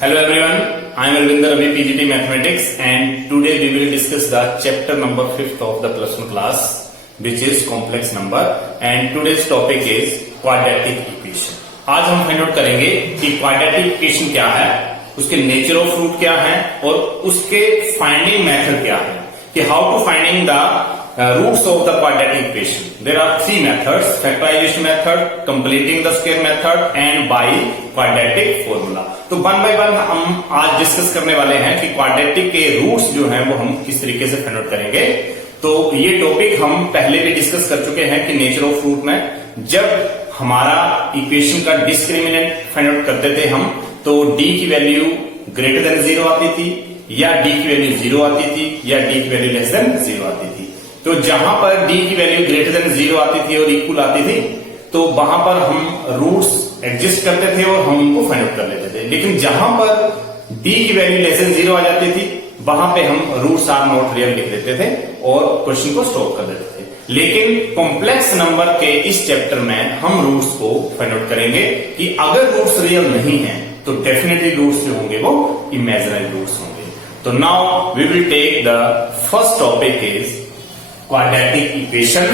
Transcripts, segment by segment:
Hello everyone, I am Arvinder Ravi, PGT Mathematics, and today we will discuss the chapter number 5th of the plus 1 class, which is complex number, and today's topic is quadratic equation. आज हम find out करेंगे कि quadratic equation क्या है, उसके nature of root क्या है और उसके फाइंडिंग मेथड क्या है, कि how to finding the roots of the quadratic equation. There are three methods: factorization method, completing the square method, and by quadratic formula. तो वन बाय वन हम आज डिस्कस करने वाले हैं कि क्वाड्रेटिक के रूट्स जो हैं वो हम किस तरीके से फाइंड आउट करेंगे. तो ये टॉपिक हम पहले भी डिस्कस कर चुके हैं कि नेचर ऑफ रूट में जब हमारा इक्वेशन का डिस्क्रिमिनेंट फाइंड आउट करते थे हम, तो डी की वैल्यू ग्रेटर देन 0 आती थी, या डी की वैल्यू 0 आती थी, या डी की वैल्यू लेस देन 0 आती थी. तो जहां पर d की वैल्यू ग्रेटर देन 0 आती थी और इक्वल आती थी, तो वहां पर हम रूट्स एग्जिस्ट करते थे और हम उनको फाइंड आउट कर लेते थे. लेकिन जहां पर d की वैल्यू लेस देन 0 आ जाती थी, वहां पे हम रूट्स आर नॉट रियल लिख देते थे और क्वेश्चन को स्टॉप कर देते थे. लेकिन कॉम्प्लेक्स नंबर के इस चैप्टर में हम रूट्स को फाइंड आउट करेंगे कि अगर रूट्स रियल नहीं है तो डेफिनेटली रूट्स जो होंगे वो इमेजिनरी रूट्स होंगे. तो now we will take the first topic is quadratic equation,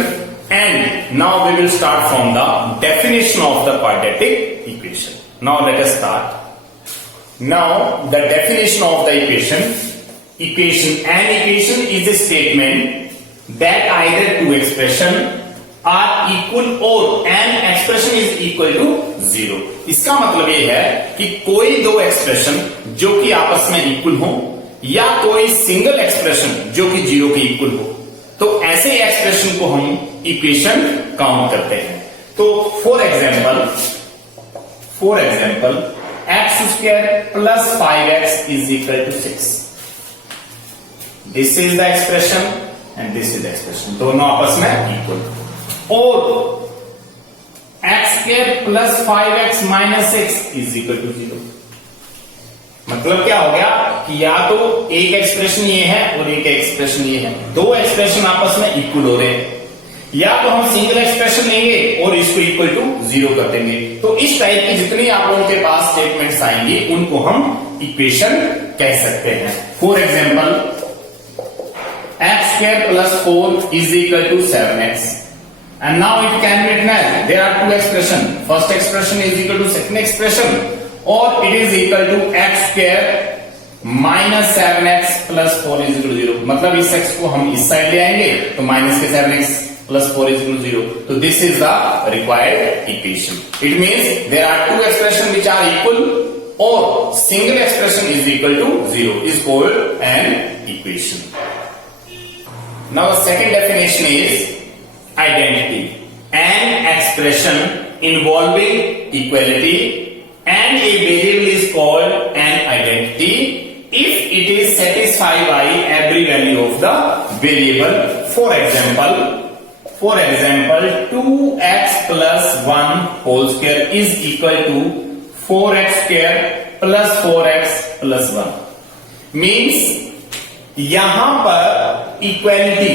and now we will start from the definition of the quadratic equation. Now let us start. Now the definition of the equation, an equation is a statement that either two expression are equal or an expression is equal to 0. इसका मतलब ये है कि कोई दो expression जो कि आपस में इक्वल हो, या कोई सिंगल एक्सप्रेशन जो कि 0 के इक्वल हो, तो ऐसे एक्सप्रेशन को हम इक्वेशन काउंट करते हैं. तो for example x square plus 5x is equal to 6. This is the expression and this is the expression, दोनों आपस में इक्वल. और x square plus 5x minus 6 is equal to 0. मतलब क्या हो गया कि या तो एक एक्सप्रेशन ये है और एक एक्सप्रेशन ये है, दो एक्सप्रेशन आपस में इक्वल हो रहे हैं, या तो हम सिंगल एक्सप्रेशन लेंगे और इसको इक्वल टू 0 कर देंगे. तो इस टाइप की जितनी आप लोगों के पास स्टेटमेंट्स आएंगी उनको हम इक्वेशन कह सकते हैं. For example x square plus 4 is equal to 7x, and now it can be written as there are two expression. First expression is equal to second expression, और it is equal to x square minus 7x plus 4 is equal to 0. मतलब इस x को हम इस side ले आएंगे तो minus के 7x plus 4 is equal to 0. तो this is the required equation. It means there are two expressions which are equal or single expression is equal to 0 is called an equation. Now the second definition is identity. An expression involving equality and a variable is called an identity if it is satisfied by every value of the variable. For example 2x plus 1 whole square is equal to 4x square plus 4x plus 1. means यहां पर equality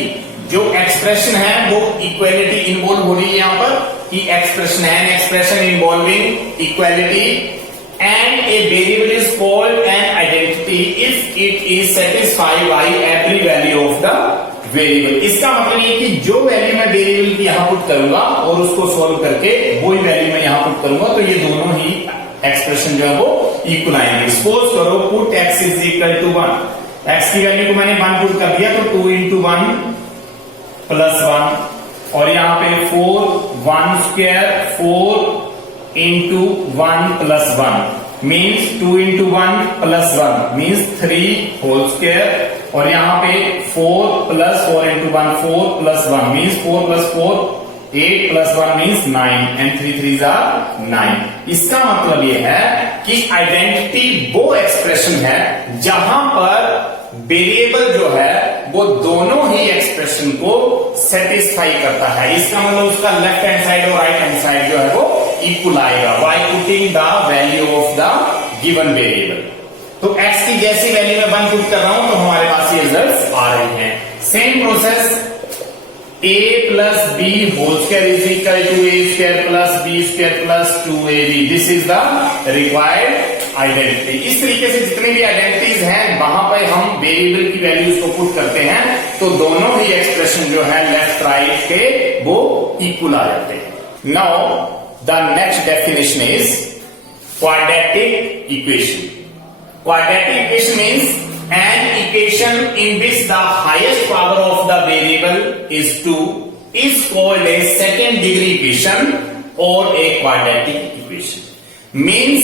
जो expression है वो equality involve हो रही है. यहां पर कि एक्सप्रेशन है an expression involving equality and a variable is called an identity if it is satisfied by every value of the variable. इसका मतलब ये कि जो वैल्यू मैं वेरिएबल की यहां पुट करूंगा और उसको सॉल्व करके वही वैल्यू मैं यहां पुट करूंगा, तो ये दोनों ही एक्सप्रेशन जो है वो इक्वल आएंगे. सपोज करो put x is equal to 1. x की वैल्यू को मैंने 1 पुट कर दिया, तो 2 into 1 प्लस 1, और यहां पे 4 1 square 4 into 1 plus 1 means 2 into 1 plus 1 means 3 whole square, और यहां पे 4 plus 4 into 1 4 plus 1 means 4 plus 4 8 plus 1 means 9 and 3 3s are 9. इसका मतलब ये है कि आइडेंटिटी वो एक्सप्रेशन है जहां पर वेरिएबल जो है वो दोनों ही एक्सप्रेशन को सेटिस्फाई करता है. इसका मतलब उसका लेफ्ट हैंड साइड और राइट हैंड साइड जो है वो इक्वल आएगा by putting the value of the given variable. तो x की जैसी वैल्यू में 1 पुट कर रहा हूं तो हमारे पास ये रिजल्ट्स आ रहे हैं. Same process a plus b whole square is equal to a square plus b square plus 2ab. This is the required identity. इस तरीके से जितनी भी आइडेंटिटीज हैं वहां पर हम वेरिएबल की वैल्यूज को पुट करते हैं तो दोनों ही एक्सप्रेशन जो है लेफ्ट राइट के वो इक्वल आ जाते हैं। Now the next definition is quadratic equation. Quadratic equation means an equation in which the highest power of the variable is 2 is called a second degree equation or a quadratic equation. Means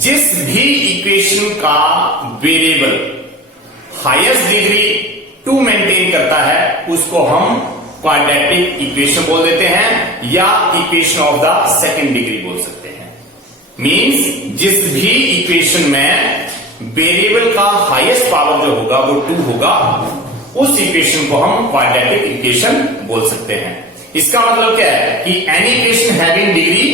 जिस भी equation का variable highest degree 2 maintain करता है उसको हम quadratic equation बोल देते हैं या equation of the second degree बोल सकते हैं। मीन्स जिस भी इक्वेशन में वेरिएबल का हाईएस्ट पावर जो होगा वो 2 होगा उस इक्वेशन को हम क्वाड्रेटिक इक्वेशन बोल सकते हैं। इसका मतलब क्या है कि any equation having degree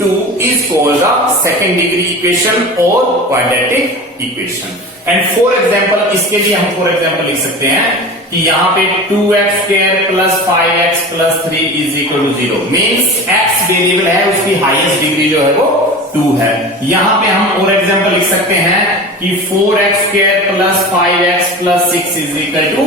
2 is called the second degree equation और quadratic equation. And for example इसके लिए हम फॉर एग्जांपल लिख सकते हैं कि यहां पे 2x² plus 5x plus 3 is equal to 0 means x variable है उसकी हाईएस्ट डिग्री जो है वो 2 है। यहां पे हम और एग्जांपल लिख सकते हैं कि 4x² plus 5x plus 6 is equal to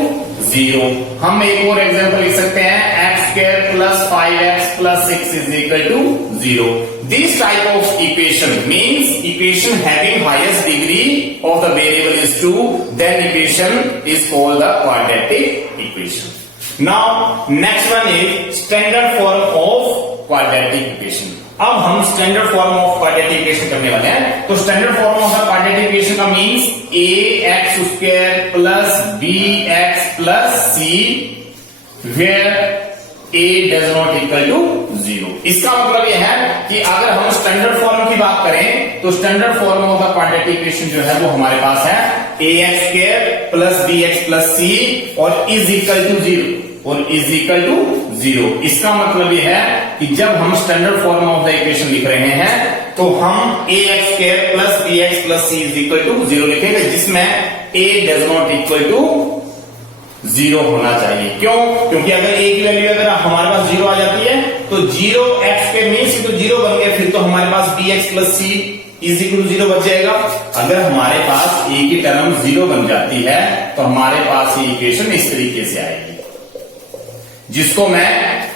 0। हम एक और एग्जांपल लिख सकते हैं x² plus 5x plus 6 is equal to 0। This type of equation means equation having highest degree of the variable is 2 then equation is called the quadratic equation. Now next one is standard form of quadratic equation. अब हम standard form of quadratic equation करने वाले हैं। तो standard form of the quadratic equation का means ax² plus bx plus c where a does not equal to 0। इसका मतलब यह है कि अगर हम स्टैंडर्ड फॉर्म की बात करें तो standard form of the quadratic equation जो है वो हमारे पास है ax² plus bx plus c और इज इक्वल टू 0 और इज इक्वल टू 0। इसका मतलब यह है कि जब हम standard form of the equation लिख रहे हैं तो हम ax² plus bx plus c is equal to 0 लिखेंगे जिसमें a does not equal to 0 होना चाहिए। क्यों? क्योंकि अगर a की वैल्यू अगर हमारे पास 0 आ जाती है तो 0 x के मीन्स तो 0 बन गया, फिर तो हमारे पास bx plus c is equal to 0 बच जाएगा। अगर हमारे पास a की टर्म 0 बन जाती है तो हमारे पास ये इक्वेशन इस तरीके से आएगी जिसको मैं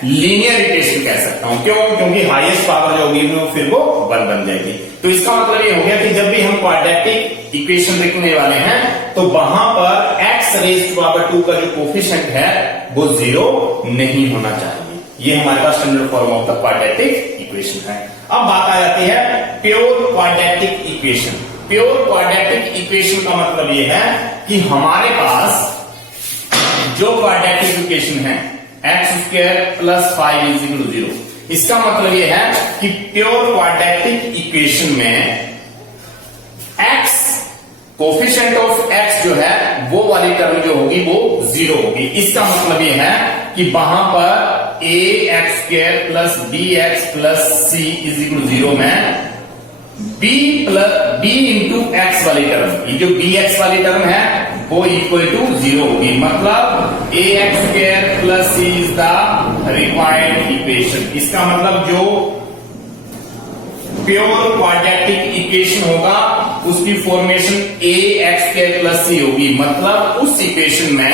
लीनियर इक्वेशन कह सकता हूं। क्यों? क्योंकि हाईएस्ट पावर जो होगी वो फिर वो 1 बन जाएगी। तो इसका मतलब ये हो गया कि जब भी हम क्वाड्रेटिक इक्वेशन लिखने वाले हैं तो वहां पर x रेज़ टू पावर 2 का जो कोफिशिएंट है वो 0 नहीं होना चाहिए। ये हमारे पास standard form of the quadratic equation है। अब बात आ जाती है pure quadratic equation. Pure quadratic equation का मतलब ये है कि हमारे पास जो क्वाड्रेटिक इक्वेशन है x² plus 5 is equal to 0। इसका मतलब यह है कि प्योर क्वाड्रेटिक इक्वेशन में x कोफिशिएंट ऑफ x जो है वो वाली टर्म जो होगी वो 0 होगी। इसका मतलब यह है कि वहां पर ax² plus bx plus c is equal to 0 में b इंटू x वाली टर्म, ये जो bx वाली टर्म है वो इक्वल टू 0 होगी। मतलब ax² plus c is the required equation. इसका मतलब जो प्योर क्वाड्रेटिक इक्वेशन होगा उसकी फॉर्मेशन ax² प्लस c होगी। मतलब उस इक्वेशन में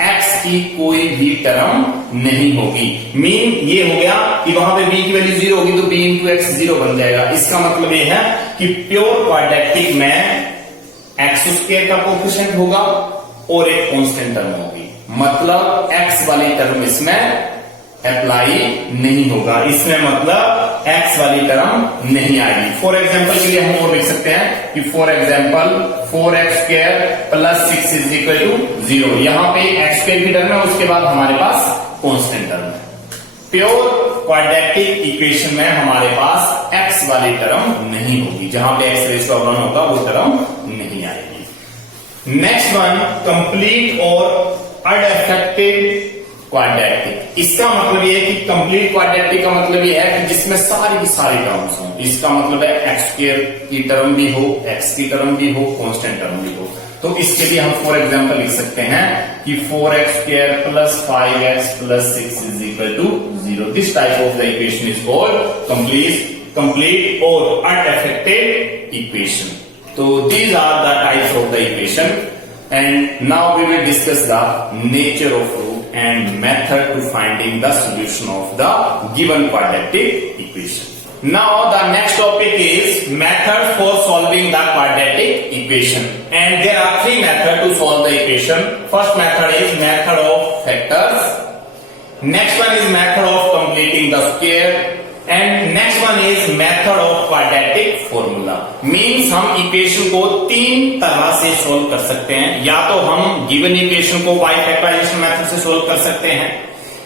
x की कोई भी टर्म नहीं होगी। मीन ये हो गया कि वहां पे b की वैल्यू 0 होगी तो b इंटू x 0 बन जाएगा। इसका मतलब ये है कि प्योर क्वाड्रेटिक में x² का कोफिशिएंट होगा और एक कांस्टेंट टर्म होगी। मतलब x वाली टर्म इसमें अप्लाई नहीं होगा, इसमें मतलब x वाली टर्म नहीं आएगी। फॉर एग्जांपल के लिए हम और लिख सकते हैं कि for example 4x² plus 6 is equal to 0। यहां पे x² की टर्म है, उसके बाद हमारे पास कांस्टेंट टर्म है। प्योर क्वाड्रेटिक इक्वेशन में हमारे पास x वाली टर्म नहीं होगी, जहां पे x रेज़ टू पावर 1 होगा वो टर्म नहीं आएगी। नेक्स्ट वन कंप्लीट और अनअफेक्टेड क्वाड्रेटिक। इसका मतलब ये है कि कंप्लीट क्वाड्रेटिक का मतलब ये है कि जिसमें सारी की सारी टर्म्स हों। इसका मतलब है x² की टर्म भी हो, x की टर्म भी हो, कांस्टेंट टर्म भी हो। तो इसके लिए हम फॉर एग्जांपल लिख सकते हैं कि 4x² plus 5x plus 6 is equal to 0। This type of the equation is called complete और अनअफेक्टेड इक्वेशन। तो these are the types of the equation, and now we will discuss the nature of root and method to finding the solution of the given quadratic equation. Now the next topic is method for solving the quadratic equation, and there are three methods to solve the equation. First method is method of factors, next one is method of completing the square, and next one is method of quadratic formula. Means हम equation को तीन तरह से solve कर सकते हैं. या तो हम गिवन इक्वेशन को बाय फैक्टराइजेशन मेथड से सोल्व कर सकते हैं,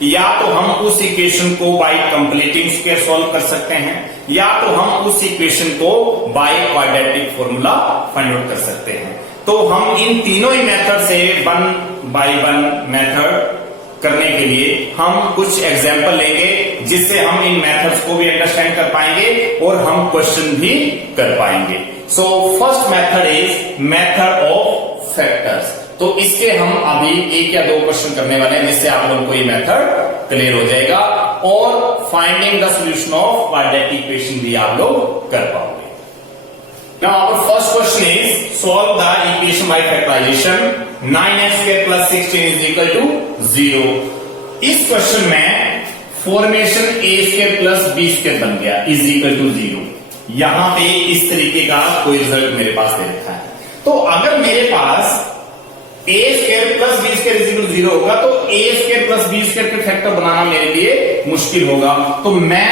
या तो हम उस इक्वेशन को बाय कंप्लीटिंग स्क्वायर सोल्व कर सकते हैं, या तो हम उस इक्वेशन को bye quadratic formula find out कर सकते हैं. तो हम इन तीनों ही मेथड से वन बाय वन मेथड करने के लिए हम कुछ एग्जाम्पल लेंगे, जिससे हम इन मेथड्स को भी अंडरस्टैंड कर पाएंगे और हम क्वेश्चन भी कर पाएंगे. So first method is method of factors. तो इसके हम अभी एक या दो क्वेश्चन करने वाले हैं, जिससे आप लोगों को ये मेथड क्लियर हो जाएगा और finding the solution of quadratic equation भी आप लोग कर पाओगे. Now our first question is solve the equation by factorization. 9x square plus 16 is equal to 0. इस क्वेश्चन में formation a square plus b square बन गया is equal to 0. यहां पे इस तरीके का कोई रिजल्ट मेरे पास दे रखा है. तो अगर मेरे पास a square plus b square is equal to 0 होगा, तो a square plus b square के फैक्टर बनाना मेरे लिए मुश्किल होगा. तो मैं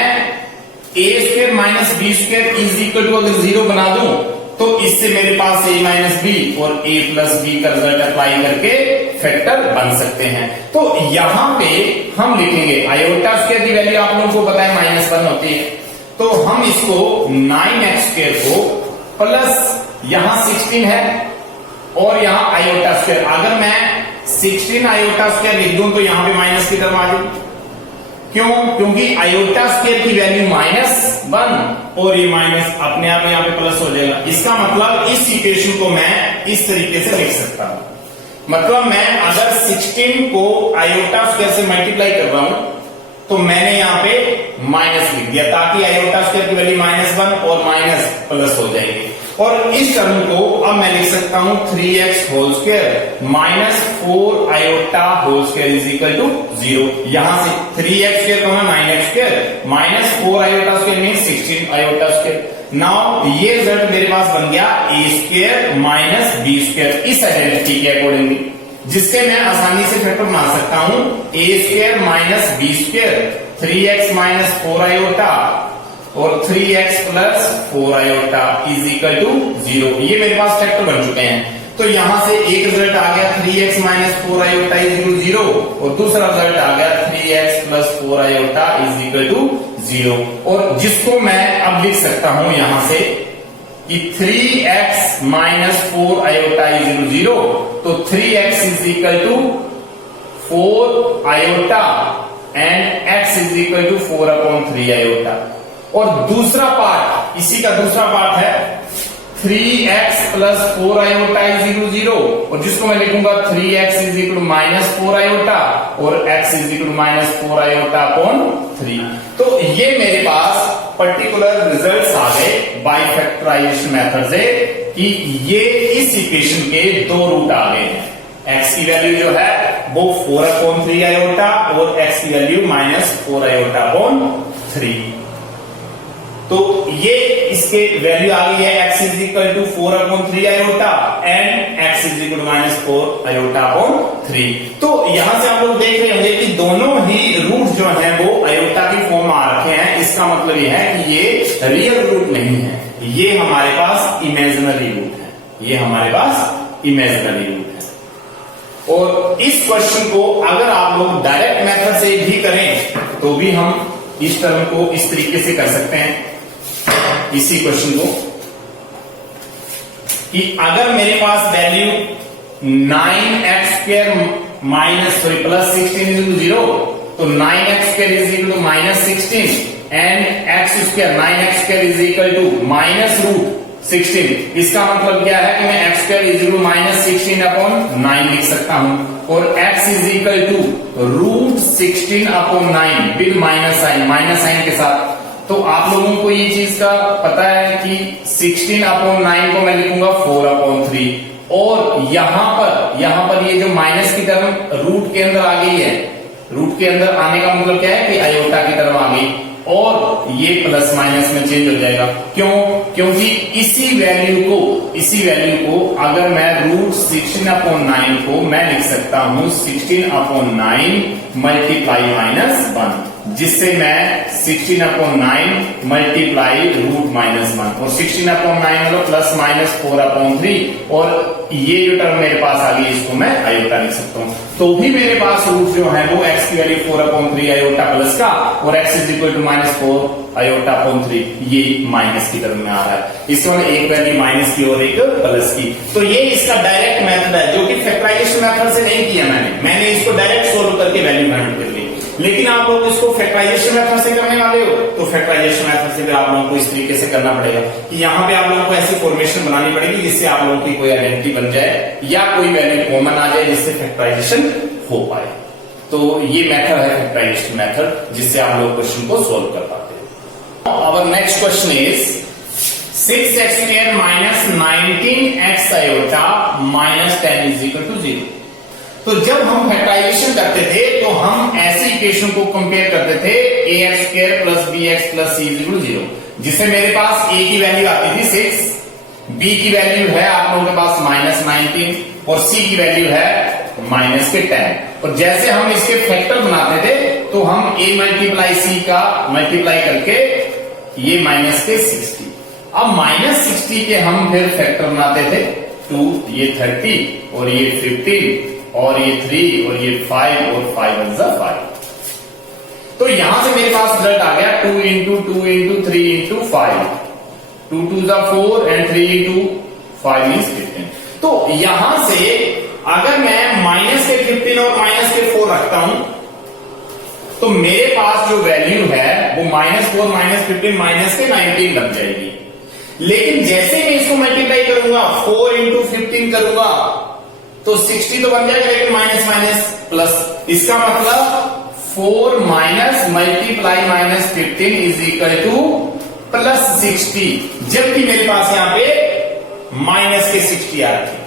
a square minus B square is equal to अगर 0 बना दूं, तो इससे मेरे पास a माइनस बी और a प्लस बी का रिजल्ट अप्लाई करके फैक्टर बन सकते हैं. तो यहां पे हम लिखेंगे आयोटा स्क्वायर की वैल्यू आप लोगों को पता है -1 होती है. तो हम इसको 9x स्क्वायर को प्लस यहां 16 है और यहां आयोटा स्क्वायर, अगर मैं 16 आयोटा स्क्वायर लिख दूं तो यहां पे माइनस की टर्म आ जाएगी. क्यों? क्योंकि आयोटा स्क्वायर की वैल्यू -1 और ये माइनस अपने आप यहां पे प्लस हो जाएगा. इसका मतलब इस इक्वेशन को मैं इस तरीके से लिख सकता हूं. मतलब मैं अगर 16 को आयोटा स्क्वायर से मल्टीप्लाई कर रहा हूं, तो मैंने यहां पे माइनस लिख दिया ताकि आयोटा स्क्वायर की वैल्यू -1 और माइनस प्लस हो जाएगी. और इस टर्म को अब मैं लिख सकता हूं 3x whole square minus 4 iota whole square is equal to 0. यहां से 3x स्क्वायर को 9x square minus 4 iota square means 16 iota square. Now ये रिजल्ट मेरे पास बन गया a square minus b square इस आइडेंटिटी के अकॉर्डिंगली, जिसके मैं आसानी से फैक्टर बना सकता हूं a square minus b square 3x minus 4 iota और 3x plus 4 iota is equal to 0. ये मेरे पास फैक्टर बन चुके हैं. तो यहां से एक रिजल्ट आ गया 3x minus 4 iota is equal to 0 और दूसरा रिजल्ट आ गया 3x plus 4 iota is equal to 0. और जिसको मैं अब लिख सकता हूं यहां से कि 3x minus 4 iota is equal to 0, तो 3x is equal to 4 iota and x is equal to 4/3 iota. और दूसरा पार्ट, इसी का दूसरा पार्ट है 3x plus 4 iota is equal to 0, और जिसको मैं लिखूंगा 3x is equal to minus 4 iota और x is equal to minus 4 iota upon 3. तो ये मेरे पास पर्टिकुलर रिजल्ट्स आ गए बाय फैक्टराइजेशन मेथड से कि ये इस इक्वेशन के दो रूट आ गए हैं. x की वैल्यू जो है वो 4/3 आयोटा और x की वैल्यू माइनस 4 आयोटा अपॉन 3. तो ये इसके वैल्यू आ गई है x is equal to 4/3 iota and x is equal to minus 4 iota upon 3. तो यहां से आप लोग देख रहे होंगे कि दोनों ही रूट जो हैं वो आयोटा की फॉर्म में आ रखे हैं. इसका मतलब ये है कि ये रियल रूट नहीं है, ये हमारे पास इमेजिनरी रूट है. ये हमारे पास इमेजिनरी रूट है. और इस क्वेश्चन को अगर आप लोग डायरेक्ट मेथड से भी करें तो भी हम इस टर्म को इस तरीके से कर सकते हैं. इसी क्वेश्चन को कि अगर मेरे पास value 9x square minus plus 16 is equal to 0, तो 9x square is equal to minus 16 and x square 9x square is equal to minus root 16. इसका मतलब क्या है कि मैं x square is equal to minus 16 upon 9 लिख सकता हूं और x is equal to root 16 upon 9 with minus sign के साथ. तो आप लोगों को ये चीज का पता है कि 16/9 को मैं लिखूंगा 4/3 और यहां पर ये जो माइनस की टर्म रूट के अंदर आ गई है, रूट के अंदर आने का मतलब क्या है कि आयोटा की तरफ आ गई और ये प्लस माइनस में चेंज हो जाएगा। क्यों? क्योंकि इसी वैल्यू को अगर मैं रूट 16/9 को मैं लिख सकता हूं 16/9 मल्टीप्लाई -1, जिससे मैं 16/9 मल्टीप्लाई रूट -1 और 16/9 मतलब प्लस माइनस 4/3 और ये जो टर्म मेरे पास आ गई इसको मैं आयोटा लिख सकता हूं। तो भी मेरे पास रूट जो है वो x की वैल्यू 4/3 आयोटा प्लस का और x इज इक्वल टू -4 आयोटा/3 ये माइनस की टर्म में आ रहा है। इसमें एक वैल्यू माइनस की और एक प्लस की। तो ये इसका डायरेक्ट मेथड है जो कि फैक्टराइजेशन मेथड से नहीं किया मैंने इसको डायरेक्ट सोल्व करके वैल्यू फाइंड कर ली। लेकिन आप लोग इसको फैक्टराइजेशन मेथड से करने वाले हो तो फैक्टराइजेशन मेथड से भी आप लोगों को इस तरीके से करना पड़ेगा कि यहाँ पे आप लोगों को ऐसी फॉर्मेशन बनानी पड़ेगी जिससे आप लोगों की कोई आइडेंटिटी बन जाए या कोई वैल्यू कॉमन आ जाए जिससे फैक्टराइजेशन हो पाए। तो ये मेथड है फैक्टराइजेशन मेथड जिससे आप लोग क्वेश्चन को सोल्व कर पाते हैं। Our next question is 6x² minus 19x iota minus 10 is equal to 0। तो जब हम फैक्टराइजेशन करते थे तो हम ऐसे इक्वेशन को कंपेयर करते थे ax² plus bx plus c is equal to 0, जिससे मेरे पास a की वैल्यू आती थी 6, b की वैल्यू है आप लोगों के पास -19 और c की वैल्यू है -10। और जैसे हम इसके फैक्टर बनाते थे तो हम a मल्टीप्लाई c का मल्टीप्लाई करके ये -60, अब -60 के हम फिर फैक्टर बनाते थे 2, ये 30 और ये 15 और ये 3 और ये 5 और 5 1 जा 5। तो यहां से मेरे पास रिजल्ट आ गया 2 इंटू 2 इंटू 3 इंटू 5, 2 2 जा 4 एंड 3 इंटू 5 मींस 15। तो यहां से अगर मैं माइनस के 15 और माइनस के 4 रखता हूं तो मेरे पास जो वैल्यू है वो -4 -15 माइनस के 19 लग जाएगी। लेकिन जैसे मैं इसको मल्टीप्लाई करूंगा 4 इंटू 15 करूंगा तो 60 तो बन जाएगा, लेकिन माइनस माइनस प्लस, इसका मतलब 4 minus multiply -15 is equal two plus 60, जबकि मेरे पास यहां पे माइनस के 60 आ रहे।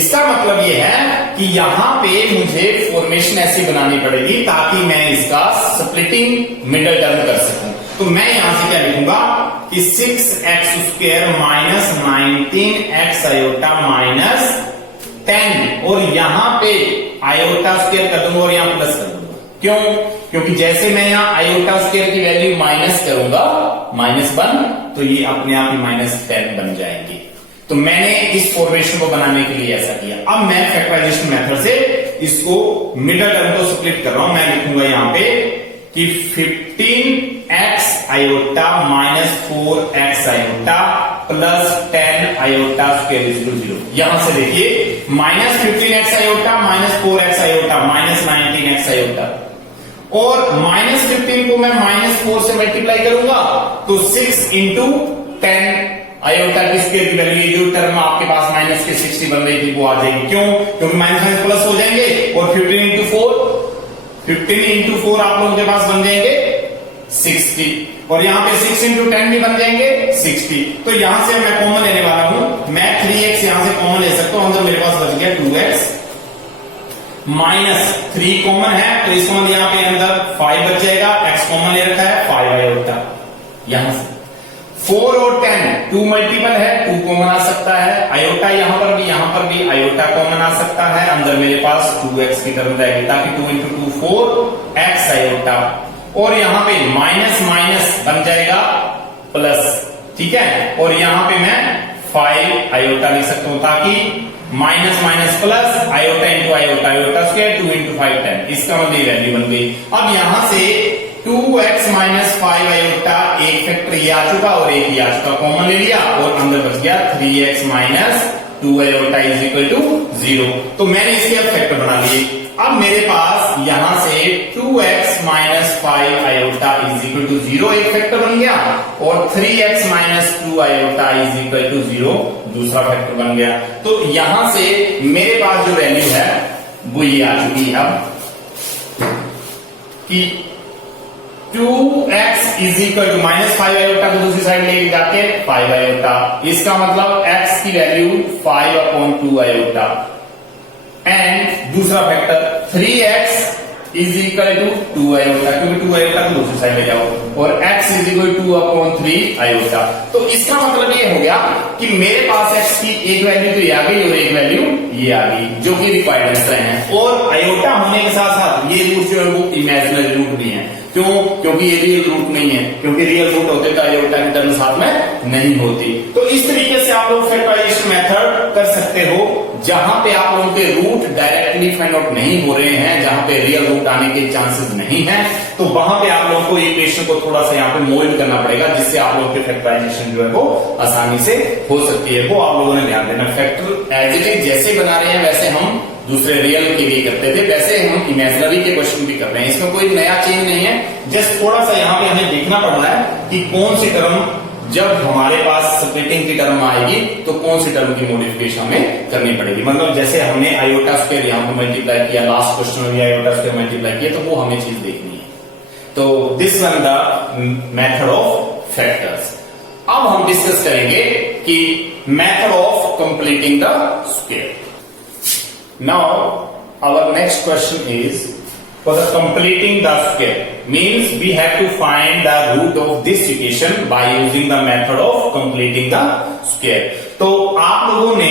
इसका मतलब यह है कि यहां पे मुझे फॉर्मेशन ऐसी बनानी पड़ेगी ताकि मैं इसका स्प्लिटिंग मिडल टर्म कर सकूं। तो मैं यहां से क्या लिखूंगा कि 6x² minus 19x iota minus 10 और यहां पे आयोटा स्क्वायर कर दूंगा और यहां प्लस कर दूंगा। क्यों? क्योंकि जैसे मैं यहां आयोटा स्क्वायर की वैल्यू माइनस करूंगा -1 तो ये अपने आप ही -10 बन जाएंगे। तो मैंने इस फॉर्मेशन को बनाने के लिए ऐसा किया। अब मैं फैक्टराइजेशन मेथड से इसको मिडल टर्म को स्प्लिट कर रहा हूं। मैं लिखूंगा यहां पे कि 15x iota minus 4x iota plus 10 iota square is equal to 0। यहां से देखिए -15x iota minus 4x iota minus 19x iota और -15 को मैं -4 से मल्टीप्लाई करूंगा तो 6 इंटू 10 आयोटा की स्क्वायर की वैल्यू, जो टर्म आपके पास माइनस के 60 बन रही थी वो आ जाएगी। क्यों? क्योंकि माइनस प्लस हो जाएंगे और 15 इंटू 4 आप लोगों के पास बन जाएंगे 60 और यहां पे 6 इंटू 10 भी बन जाएंगे 60। तो यहां से मैं कॉमन लेने वाला हूं, मैं 3x यहां से कॉमन ले सकता हूं, अंदर मेरे पास बच गया 2x माइनस 3 कॉमन है तो इसका मतलब यहां पे अंदर 5 बच जाएगा, x कॉमन ले रखा है 5 आयोटा। यहां से 4 और 10 2 मल्टीपल है, 2 कॉमन आ सकता है, आयोटा यहां पर भी आयोटा कॉमन आ सकता है, अंदर मेरे पास 2x की टर्म रहेगी ताकि 2 इंटू 2 4x आयोटा और यहां पे माइनस माइनस बन जाएगा प्लस, ठीक है। और यहां पे मैं 5 आयोटा लिख सकता हूं ताकि minus minus plus iota into iota, iota square 2 into 5 10, इसका मतलब वैल्यू बन गई। अब यहां से 2x माइनस 5 आयोटा एक फैक्टर ये आ चुका और एक ये आ चुका, कॉमन ले लिया और अंदर बच गया 3x minus 2 iota is equal to 0। तो मैंने इसके अब फैक्टर बना लिए। अब मेरे पास यहां से 2x minus 5 iota is equal to 0 एक फैक्टर बन गया और 3x minus 2 iota is equal to 0 दूसरा फैक्टर बन गया। तो यहां से मेरे पास जो वैल्यू है वो ये आ चुकी है अब कि 2x is equal to minus 5 iota को दूसरी साइड लेके जाके 5 आयोटा, इसका मतलब x की वैल्यू 5/2 आयोटा, एंड दूसरा factor 3x is equal to 2 iota, क्योंकि 2 आयोटा को दूसरी साइड ले जाओ, और x is equal to 2/3 iota. तो इसका मतलब ये हो गया कि मेरे पास x की एक वैल्यू तो ये आ गई और एक वैल्यू ये आ गई, जो कि रिक्वायर्ड हैं। और आयोटा होने के साथ साथ ये रूट जो है वो इमेजिनरी रूट भी है। क्यों? क्योंकि ये रियल रूट नहीं है, क्योंकि रियल रूट होते तो आयोटा की टर्म साथ में नहीं होती। तो इस तरीके से आप लोग फैक्टराइजेशन मेथड कर सकते हो, जहां पे आप लोगों के रूट डायरेक्टली फाइंड आउट नहीं हो रहे हैं, जहां पे रियल रूट आने के चांसेस नहीं है, तो वहां पे आप लोगों को इक्वेशन को थोड़ा सा यहाँ पे मोल्ड करना पड़ेगा, जिससे आप लोगों की फैक्टराइजेशन जो है वो आसानी से हो सकती है। वो आप लोगों ने ध्यान देना। फैक्टर एज इट इज जैसे बना रहे हैं वैसे हम दूसरे रियल के लिए करते थे, वैसे हम इमेजिनरी के क्वेश्चन भी कर रहे हैं। इसमें कोई नया चेंज नहीं है, जस्ट थोड़ा सा यहाँ पे हमें देखना पड़ रहा है कि कौन सी टर्म जब हमारे पास स्प्लिटिंग की टर्म आएगी तो कौन सी टर्म की मॉडिफिकेशन हमें करनी पड़ेगी। मतलब जैसे हमने आयोटा स्क्वायर यहाँ पे मल्टीप्लाई किया, लास्ट क्वेश्चन में भी आयोटा स्क्वायर मल्टीप्लाई किया, तो वो हमें चीज देखनी है। तो this one the method of factors. अब हम डिस्कस करेंगे कि method of completing the square. Now, our next question is, for the completing the square, means we have to find the root of this equation by using the method of completing the square. तो आप लोगों ने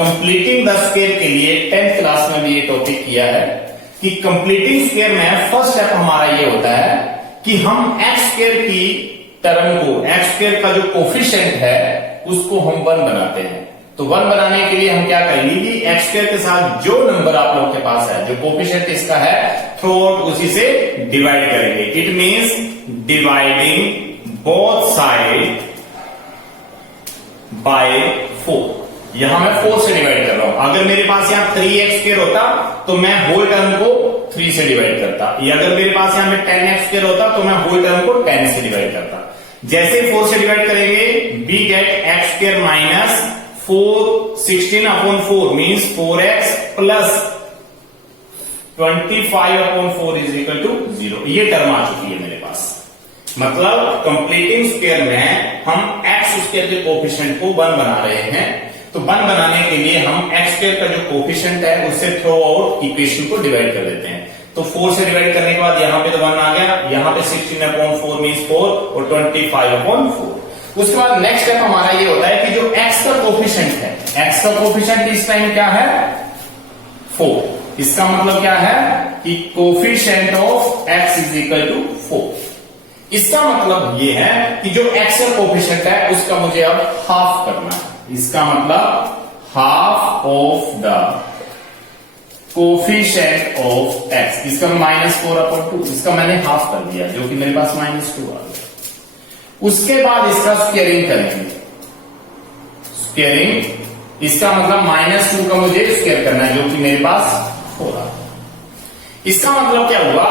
completing the square के लिए 10th class में भी ये topic किया है कि completing square में फर्स्ट स्टेप हमारा ये होता है कि हम x स्क्वायर की टर्म को, x स्क्वायर का जो कोफिशिएंट है उसको हम 1 बनाते हैं। तो 1 बनाने के लिए हम क्या करेंगे कि x स्क्वायर के साथ जो नंबर आप लोगों के पास है, जो कोफिशिएंट इसका है, थ्रू आउट उसी से डिवाइड करेंगे। It means dividing both side by 4। यहां मैं 4 से डिवाइड कर रहा हूं। अगर मेरे पास यहां 3x स्क्वायर होता तो मैं होल टर्म को 3 से डिवाइड करता, या अगर मेरे पास यहां पे 10x स्क्वायर होता तो मैं होल टर्म को 10 से डिवाइड करता। जैसे 4 से डिवाइड करेंगे, we get x square minus 16/4 means 4x plus 25/4 is equal to 0। ये टर्म आ चुकी है मेरे पास। मतलब कंप्लीटिंग स्क्वायर में हम x स्क्वायर के कोफिशिएंट को 1 बना रहे हैं। तो 1 बनाने के लिए हम x स्क्वायर का जो कोफिशिएंट है उससे थ्रू आउट इक्वेशन को डिवाइड कर देते हैं। तो 4 से डिवाइड करने के बाद यहां पे तो 1 आ गया, यहां पे 16/4 मींस 4 और 25/4। उसके बाद नेक्स्ट स्टेप हमारा ये होता है कि जो x का कोफिशिएंट है, x का कोफिशिएंट इस टाइम क्या है 4। इसका मतलब क्या है कि coefficient of x is equal to 4। इसका मतलब ये है कि जो x का कोफिशिएंट है उसका मुझे अब हाफ करना है। इसका मतलब half of the coefficient of x। इसका -4/2, इसका मैंने हाफ कर दिया, जो कि मेरे पास -2 आ गया। उसके बाद इसका स्क्वेयरिंग करेंगे। स्क्वेयरिंग, इसका मतलब -2 का मुझे स्क्वेयर करना है, जो कि मेरे पास 4 आ गया। इसका मतलब क्या हुआ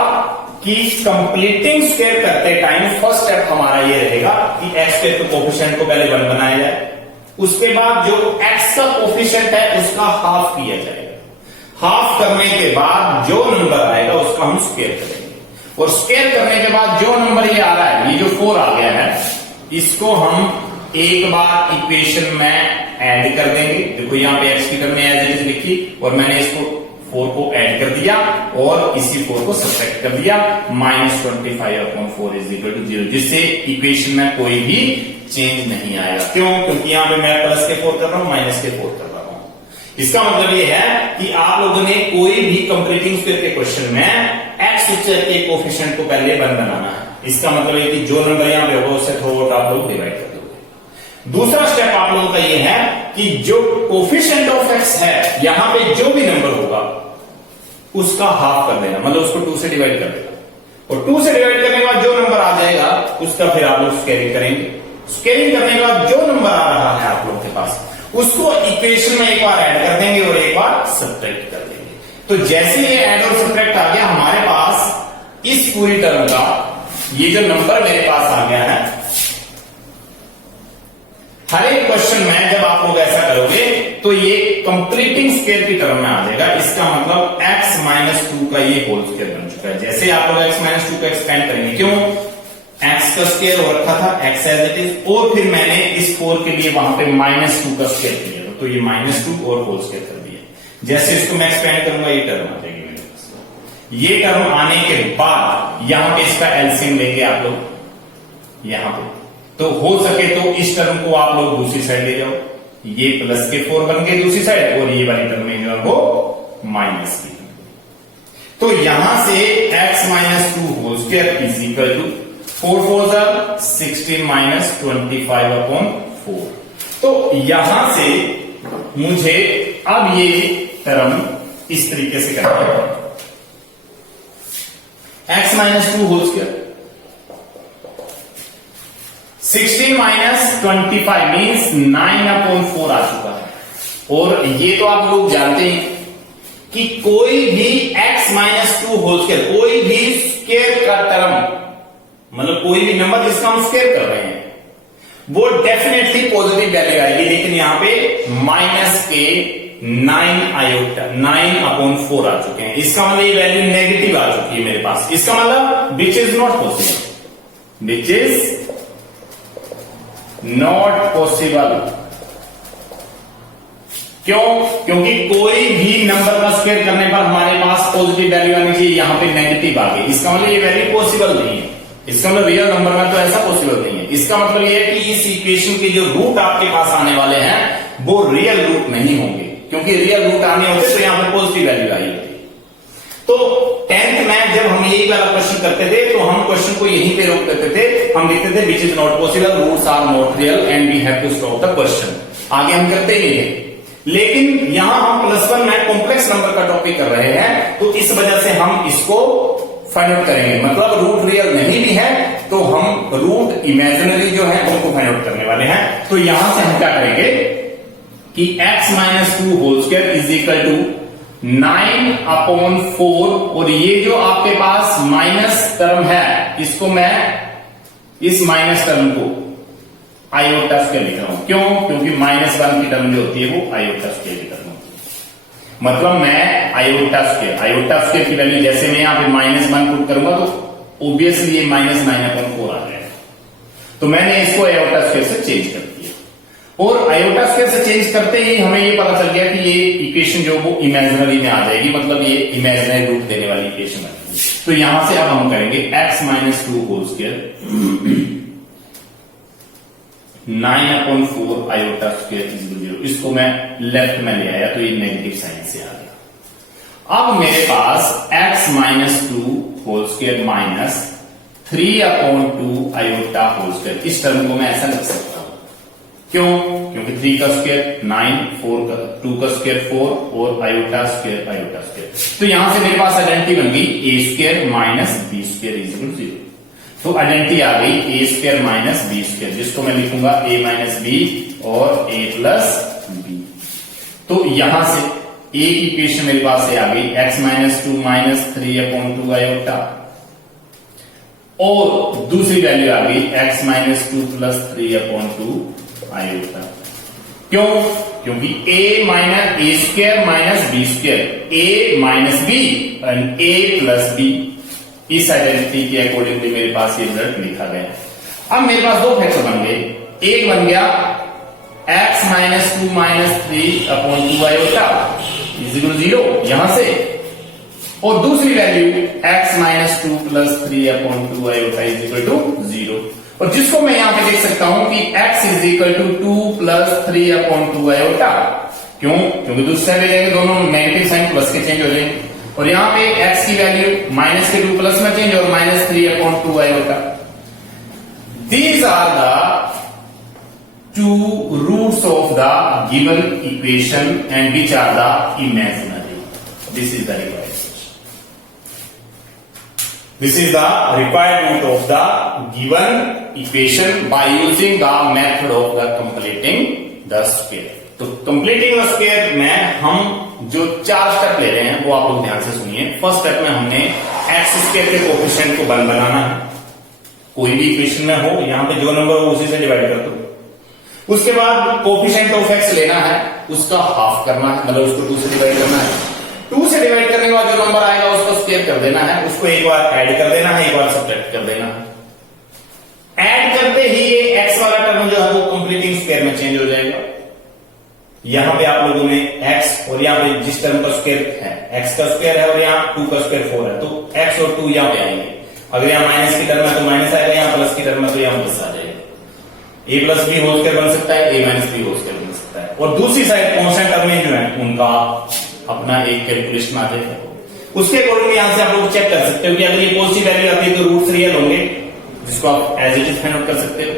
कि कंप्लीटिंग स्क्वायर करते टाइम फर्स्ट स्टेप हमारा ये रहेगा कि x स्क्वायर के कोफिशिएंट को पहले 1 बनाया जाए, उसके बाद जो x का कोफिशिएंट है उसका हाफ किया जाएगा। हाफ करने के बाद जो नंबर आएगा उसका हम स्क्वायर करेंगे, और स्क्वायर करने के बाद जो नंबर ये आ रहा है, ये जो 4 आ गया है, इसको हम एक बार इक्वेशन में ऐड कर देंगे। देखो यहाँ पे x की टर्म में एज इट इज लिखी और मैंने इसको 4 को ऐड कर दिया और इसी 4 को सब्ट्रैक्ट कर दिया। -25/4 इज इक्वल टू 0, जिससे इक्वेशन में कोई भी चेंज नहीं आएगा। क्यों? क्योंकि यहाँ पे मैं प्लस के 4 कर रहा हूं, माइनस के 4 कर रहा हूं। इसका मतलब ये है कि आप लोगों ने कोई भी कंप्लीटिंग स्क्वायर के क्वेश्चन में x स्क्वायर के कोफिशिएंट को पहले 1 बनाना है। इसका मतलब ये कि जो नंबर यहां पे होगा उससे थ्रू आउट आप लोग डिवाइड कर दोगे। दूसरा स्टेप आप लोगों का ये है कि जो कोफिशिएंट ऑफ x है, यहां पे जो भी नंबर होगा उसका हाफ कर देना, मतलब उसको 2 से डिवाइड कर देना, और 2 से डिवाइड करने के बाद जो नंबर आ जाएगा उसका फिर आप लोग स्क्वेयरिंग करेंगे। स्क्वेयरिंग करने के बाद जो नंबर आ रहा है आप लोगों के पास उसको इक्वेशन में एक बार ऐड कर देंगे और एक बार सब्ट्रैक्ट कर देंगे। तो जैसे ये ऐड और सब्ट्रैक्ट आ गया, हमारे पास इस पूरी टर्म का ये जो नंबर मेरे पास आ गया है, हर एक क्वेश्चन में जब आप लोग ऐसा करोगे तो ये कंप्लीटिंग स्क्वायर की टर्म में आ जाएगा। इसका मतलब x -2 का ये होल स्क्वायर बन चुका है। चुका है। जैसे आप लोग x माइनस 2 का एक्सपेंड करेंगे, क्यों, x का स्क्वायर हो रखा था, x एज इट इज, और फिर मैंने इस 4 के लिए वहां पे -2 का स्क्वायर किया, तो ये -2 और होल स्क्वायर कर दिया। जैसे इसको मैं एक्सपेंड करूंगा ये टर्म आ जाएगी मेरे पास। ये टर्म आने के बाद यहां पे इसका एलसीएम लेंगे आप लोग यहां पे, तो हो सके तो इस टर्म को आप लोग दूसरी साइड ले जाओ, ये प्लस के 4 बन गए दूसरी साइड, और ये वाली टर्म में जो है वो माइनस की। तो यहां से x minus 2 whole square is equal to 4 4 16 minus 25/4। तो यहां से मुझे अब ये टर्म इस तरीके से करना है, x minus 2 whole square 16 minus 25 means 9/4 आ चुका है। और ये तो आप लोग जानते हैं कि कोई भी x माइनस 2 होल स्क्वायर, कोई भी स्क्वायर का टर्म, मतलब कोई भी नंबर जिसका हम स्क्वायर कर रहे हैं, वो डेफिनेटली पॉजिटिव वैल्यू आएगी। लेकिन यहां पे माइनस के 9/4 आ चुके हैं, इसका मतलब ये वैल्यू नेगेटिव आ चुकी है मेरे पास। इसका मतलब विच is not possible, which is not possible. क्यों? क्योंकि कोई भी नंबर का स्क्वायर करने पर हमारे पास पॉजिटिव वैल्यू आनी चाहिए, यहां पे नेगेटिव आ गई, इसका मतलब ये वैल्यू पॉसिबल नहीं है। इसका मतलब रियल नंबर में तो ऐसा पॉसिबल नहीं है। इसका मतलब ये है कि इस इक्वेशन के जो रूट आपके पास आने वाले हैं वो रियल रूट नहीं होंगे, क्योंकि रियल रूट आने होते तो यहां पर पॉजिटिव वैल्यू आई होती। तो 10th में जब हम यही वाला क्वेश्चन करते थे तो हम क्वेश्चन को यहीं पे रोक देते थे, हम लिखते थे which is not possible, roots are not real and we have to stop the question. आगे हम करते ही नहीं थे। लेकिन यहां हम +1 में कॉम्प्लेक्स नंबर का टॉपिक कर रहे हैं, तो इस वजह से हम इसको फाइंड आउट करेंगे। मतलब रूट रियल नहीं भी है तो हम रूट इमेजिनरी जो है उनको फाइंड आउट करने वाले हैं। तो यहां से हम क्या करेंगे कि x minus 2 whole square is equal to 9/4, और ये जो आपके पास माइनस टर्म है इसको मैं इस माइनस टर्म को आयोटा स्क्वायर लिख रहा हूं। क्यों? क्योंकि -1 की टर्म जो होती है वो आयोटा स्क्वायर की टर्म होती है। मतलब मैं आयोटा स्क्वायर की वैल्यू जैसे मैं यहां पे -1 पुट करूंगा तो ऑब्वियसली ये -9/4 आ जाएगा। तो मैंने इसको आयोटा स्क्वायर से चेंज कर दिया, और आयोटा स्क्वायर से चेंज करते ही हमें ये पता चल गया कि ये इक्वेशन जो वो इमेजिनरी में आ जाएगी, मतलब ये इमेजिनरी रूट देने वाली इक्वेशन है। तो यहां से अब हम करेंगे x minus 2 whole square 9/4 iota square is 0। इसको मैं लेफ्ट में ले आया तो ये नेगेटिव साइन से आ गया। अब मेरे पास x minus 2 whole square minus 3/2 iota whole square, इस टर्म को मैं ऐसा लिख सकता हूं। क्यों? क्योंकि 3 का स्क्वायर 9, 2 का स्क्वायर 4 और आयोटा स्क्वायर। तो यहां से मेरे पास आइडेंटिटी बन गई a square minus b square is 0। तो आइडेंटिटी आ गई a square minus b square, जिसको मैं लिखूंगा a माइनस b और a प्लस b। तो यहां से a की इक्वेशन मेरे पास से आ गई x माइनस 2 माइनस 3/2 आयोटा, और दूसरी वैल्यू आ गई x माइनस 2 प्लस 3/2 आयोटा। क्यों? क्योंकि a square minus b square, a minus b and a plus b, इस आइडेंटिटी के अकॉर्डिंगली मेरे पास ये रिजल्ट लिखा गया। अब मेरे पास दो फैक्टर बन गए, एक बन गया x minus 2 minus 3/2 iota is equal to 0 यहां से, और दूसरी value x minus 2 plus 3/2 iota is equal to 0, और जिसको मैं यहां पे देख सकता हूं कि x is equal to 2 plus 3/2 iota. क्यों? क्योंकि दूसरी साइड जाएंगे दोनों नेगेटिव साइन प्लस के चेंज हो जाएंगे, और यहां पे x की वैल्यू माइनस के 2 प्लस में चेंज और minus 3/2 iota. These are the two roots of the given equation and which are the imaginary. This is the required, this is the required root of the given equation by using the method of the completing the square। तो completing the square में हम जो 4 step ले रहे हैं वो आप लोग ध्यान से सुनिए। फर्स्ट स्टेप में हमने x स्क्वायर के कोफिशिएंट को 1 बनाना है, कोई भी इक्वेशन में हो यहां पे जो नंबर हो उसी से डिवाइड कर दो। उसके बाद कोफिशिएंट ऑफ x लेना है, उसका हाफ करना है, मतलब उसको 2 से डिवाइड करना है। 2 से डिवाइड करने के बाद जो नंबर आएगा उसको स्क्वायर कर देना है, उसको एक बार ऐड कर देना है, एक बार सब्ट्रैक्ट कर देना है। ऐड करते ही ये x वाला टर्म जो है वो कंप्लीटिंग स्क्वायर में चेंज हो जाएगा। यहां पे आप लोगों ने x और यहां पे जिस टर्म का स्क्वायर है x का स्क्वायर है और यहां 2 का स्क्वायर 4 है, तो x और 2 यहां पे आएंगे। अगर यहां माइनस की टर्म है तो माइनस आएगा, यहां प्लस की टर्म है तो यहां प्लस आ जाएगा। a plus B whole square बन सकता है, a minus B whole square बन सकता है। और दूसरी साइड कांस्टेंट टर्म जो है उनका अपना एक कैलकुलेशन आ जाएगा। उसके अकॉर्डिंग यहां से आप लोग चेक कर सकते हो कि अगर ये पॉजिटिव वैल्यू आती है तो रूट्स रियल होंगे, जिसको आप as it is find out कर सकते हो।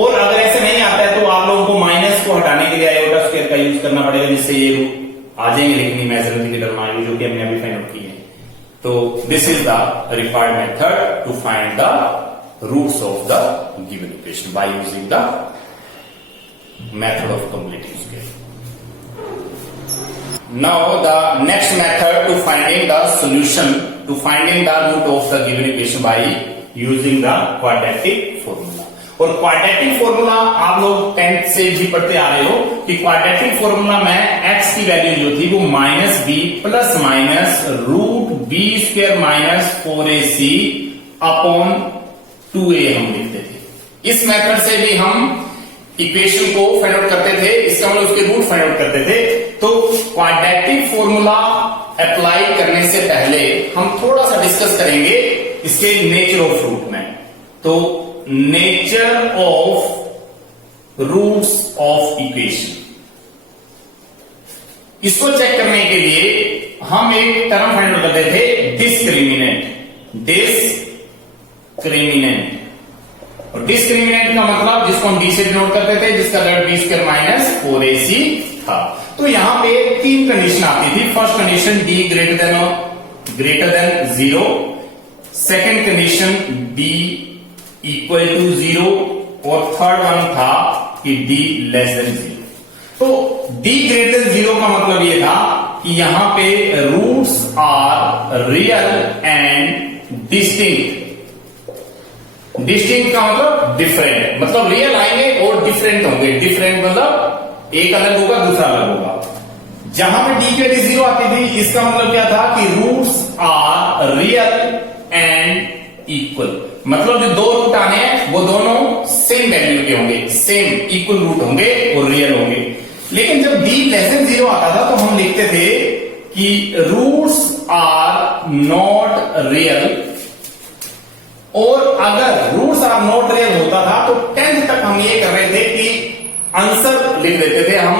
और अगर ऐसे नहीं आता है तो आप लोगों को माइनस को हटाने के लिए आयोटा स्क्वायर का यूज करना पड़ेगा, जिससे ये रूट आ जाएंगे, लेकिन इमेजिनरी की टर्म आएगी, जो कि हमने अभी फाइंड आउट की है। तो this is the required method to find the roots of the given equation by using the method of completing square. Now the next method to finding the solution, to finding the root of the given equation by using the quadratic formula। और quadratic formula आप लोग 10th से भी पढ़ते आ रहे हो कि quadratic formula में x की वैल्यू जो थी वो minus B plus minus root B square minus 4ac upon 2a हम लिखते थे। इस मेथड से भी हम इक्वेशन को फाइंड आउट करते थे, इसका मतलब उसके रूट फाइंड आउट करते थे। तो क्वाड्रेटिक फॉर्मूला अप्लाई करने से पहले हम थोड़ा सा डिस्कस करेंगे इसके नेचर ऑफ रूट में। तो nature of roots of equation, इसको चेक करने के लिए हम एक टर्म फाइंड आउट करते थे, डिस्क्रिमिनेंट। डिस्क्रिमिनेंट और डिस्क्रिमिनेंट का मतलब जिसको हम डी से डिनोट करते थे, जिसका rate B square minus 4ac था। तो यहां पे 3 कंडीशन आती थी। First condition D greater than 0, second condition D equal to 0 और थर्ड वन था कि डी लेस देन 0। तो डी ग्रेटर देन 0 का मतलब ये था कि यहां पे roots are real and distinct. Distinct का मतलब डिफरेंट, मतलब रियल आएंगे और डिफरेंट होंगे। डिफरेंट मतलब एक अलग होगा दूसरा अलग होगा। जहां पे डी की वैल्यू 0 आती थी, इसका मतलब क्या था कि roots are real and equal, मतलब जो 2 रूट आने हैं वो दोनों सेम वैल्यू के होंगे, सेम इक्वल रूट होंगे और रियल होंगे। लेकिन जब डी लेस देन 0 आता था तो हम लिखते थे कि रूट्स आर नॉट रियल, और अगर रूट्स आर नॉट रियल होता था तो 10th तक हम ये कर रहे थे कि आंसर लिख देते थे हम,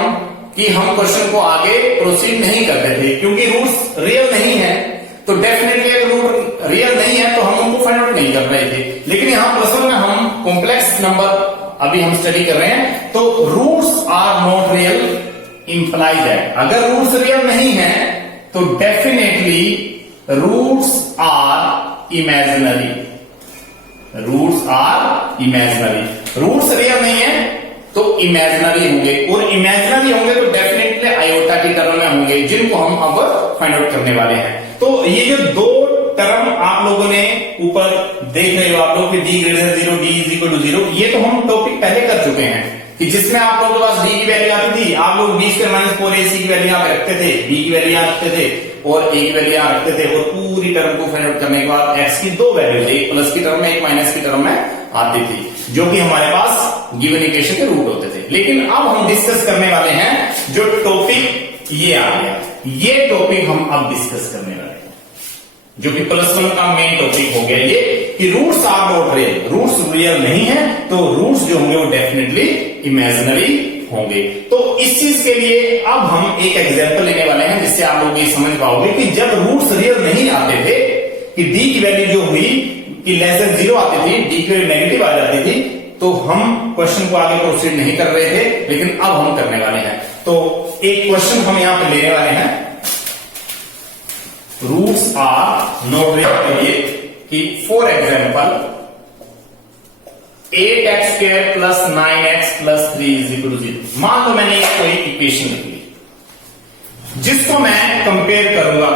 कि हम क्वेश्चन को आगे प्रोसीड नहीं करते थे, क्योंकि रूट्स रियल नहीं है। तो डेफिनेटली अगर रूट रियल नहीं है तो हम उनको फाइंड आउट नहीं कर रहे थे। लेकिन यहां प्रश्न में हम कॉम्प्लेक्स नंबर अभी हम स्टडी कर रहे हैं, तो roots are not real implies है, अगर रूट्स रियल नहीं है तो definitely roots are imaginary. Roots are imaginary, roots real नहीं है तो इमेजिनरी होंगे, और इमेजिनरी होंगे तो डेफिनेटली आयोटा की टर्म में होंगे, जिनको हम अब फाइंड आउट करने वाले हैं। तो ये जो 2 टर्म आप लोगों ने ऊपर देख रहे हो आप लोग, D greater than 0, D is equal to 0, ये तो हम टॉपिक पहले कर चुके हैं कि जिसमें आप लोगों के पास डी की वैल्यू आती थी, आप लोग बी स्क्वायर माइनस 4ac की वैल्यू यहां पे रखते थे, बी की वैल्यू यहां रखते थे और ए की वैल्यू यहां रखते थे, और पूरी टर्म को फाइंड आउट करने के बाद एक्स की 2 वैल्यू थे, एक प्लस की टर्म में एक माइनस की टर्म में आती थी, जो कि हमारे पास गिवन इक्वेशन के रूट होते थे। लेकिन अब हम डिस्कस करने वाले हैं जो टॉपिक ये आ गया, ये टॉपिक हम अब डिस्कस करने वाले हैं, जो कि +1 का मेन टॉपिक हो गया ये, कि roots are not real, roots real नहीं है तो रूट्स जो होंगे वो डेफिनेटली इमेजिनरी होंगे। तो इस चीज के लिए अब हम एक एग्जांपल लेने वाले हैं, जिससे आप लोग ये समझ पाओगे कि जब रूट्स रियल नहीं आते थे, कि डी की वैल्यू जो हुई कि लेस देन 0 आती थी, डी की वैल्यू नेगेटिव आ जाती थी, तो हम क्वेश्चन को आगे प्रोसीड नहीं कर रहे थे, लेकिन अब हम करने वाले हैं। तो एक क्वेश्चन हम यहां पर लेने वाले हैं, रूट्स आर नॉट रियल के लिए, कि for example 8x square plus 9x plus 3 is equal to 0। मान लो मैंने कोई इक्वेशन लिख ली, जिसको मैं कंपेयर करूंगा,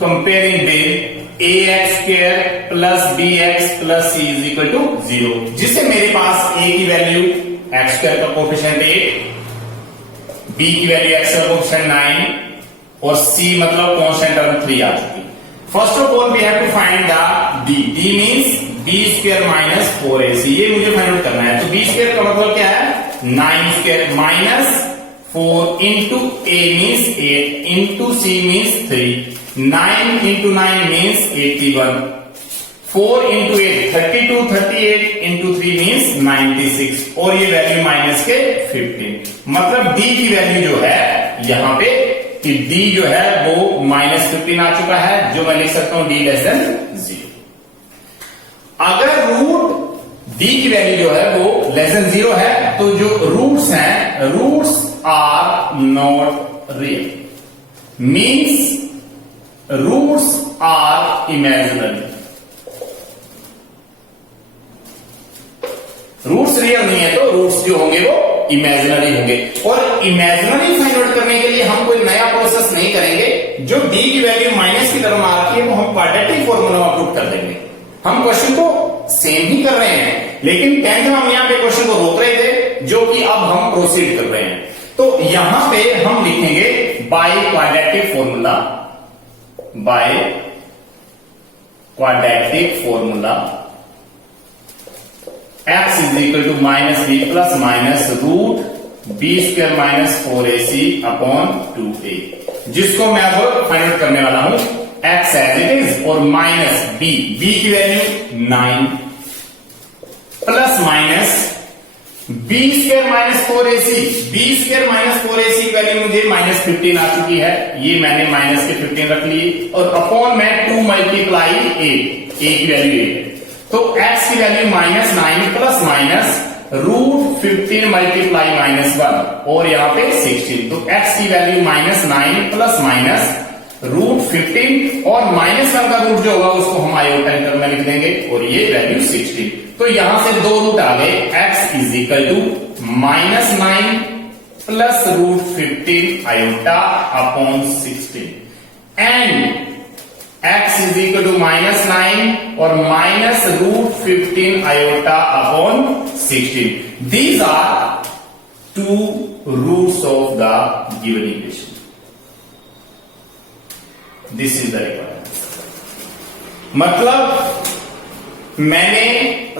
comparing with ax square plus bx plus c is equal to 0, जिससे मेरे पास a की वैल्यू x स्क्वायर का कोफिशिएंट 8, b की वैल्यू x का कोफिशिएंट 9 और C मतलब कांस्टेंट टर्म 3 आ चुकी। First of all we have to find the D। D means B square minus 4AC, ये मुझे फाइंड आउट करना है। तो B स्क्वायर का मतलब क्या है 9 square minus 4 into A means 8 into C means 3, 9 into 9 means 81, 4 into 8 32, 38 into 3 means 96 और ये वैल्यू माइनस के 15। मतलब D की वैल्यू जो है यहां पे कि D जो है वो माइनस 15 आ चुका है, जो मैं लिख सकता हूं D लेस देन 0। अगर रूट D की वैल्यू जो है वो लेस देन 0 है तो जो रूट्स हैं, roots are not real, means roots are imaginary. Roots real नहीं है तो रूट्स जो होंगे वो इमेजिनरी होंगे। और इमेजिनरी फाइंड आउट करने के लिए हम कोई नया प्रोसेस नहीं करेंगे। जो D की वैल्यू माइनस की तरफ आ रखी है वो हम क्वाड्रेटिक फॉर्मूला में पुट कर देंगे। हम क्वेश्चन को सेम ही कर रहे हैं, लेकिन 10th में हम यहां पे क्वेश्चन को रोक रहे थे, जो कि अब हम प्रोसीड कर रहे हैं। तो यहां पे हम लिखेंगे by quadratic formula, by quadratic formula x is equal to minus B plus minus root B square minus 4AC upon 2a, जिसको मैं अब फाइंड आउट करने वाला हूं x एज इट इज और माइनस b, b की value 9 plus minus B square minus 4AC, B square minus 4AC की value मुझे माइनस 15 आ चुकी है, ये मैंने माइनस के 15 रख लिए और अपॉन में 2 मल्टीप्लाई a की वैल्यू 8 है। तो x की value minus 9 plus minus root 15 multiply minus 1 और यहां पे 16। तो x की value minus 9 plus minus root 15 और माइनस 1 का रूट जो होगा उसको हम आयोटा टर्म में लिख देंगे और ये वैल्यू 16। तो यहां से दो रूट आ गए, x is equal to minus 9 plus root 15 iota upon 16 and x is equal to minus 9 और minus root 15 iota upon 16। These are two roots of the given equation. This is the requirement. मतलब मैंने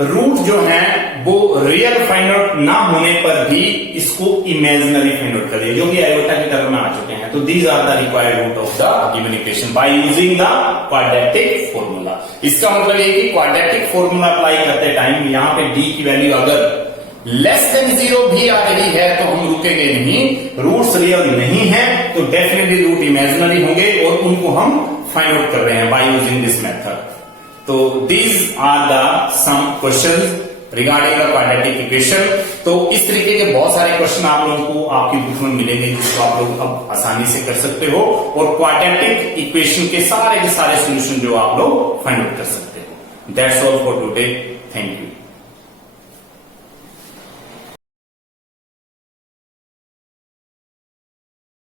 root जो है वो real find out ना होने पर भी इसको इमेजिनरी फाइंड आउट कर दिया, जो कि आयोटा की टर्म में आ चुके हैं। तो these are the required root of the given equation by using the quadratic formula. इसका मतलब ये कि क्वाड्रेटिक फॉर्मूला अप्लाई करते टाइम यहां पे D की वैल्यू अगर लेस देन 0 भी आ रही है तो हम रुकेंगे नहीं, रूट्स रियल नहीं है तो डेफिनेटली रूट इमेजिनरी होंगे और उनको हम फाइंड आउट कर रहे हैं बाय यूजिंग दिस मेथड। तो these are the some question regarding the quadratic equation. तो इस तरीके के बहुत सारे क्वेश्चन आप लोगों को आपकी बुक में मिलेंगे, जिसको आप लोग अब आसानी से कर सकते हो और क्वाड्रेटिक इक्वेशन के सारे सॉल्यूशन जो आप लोग फाइंड आउट कर सकते हो। That's all for today. Thank you.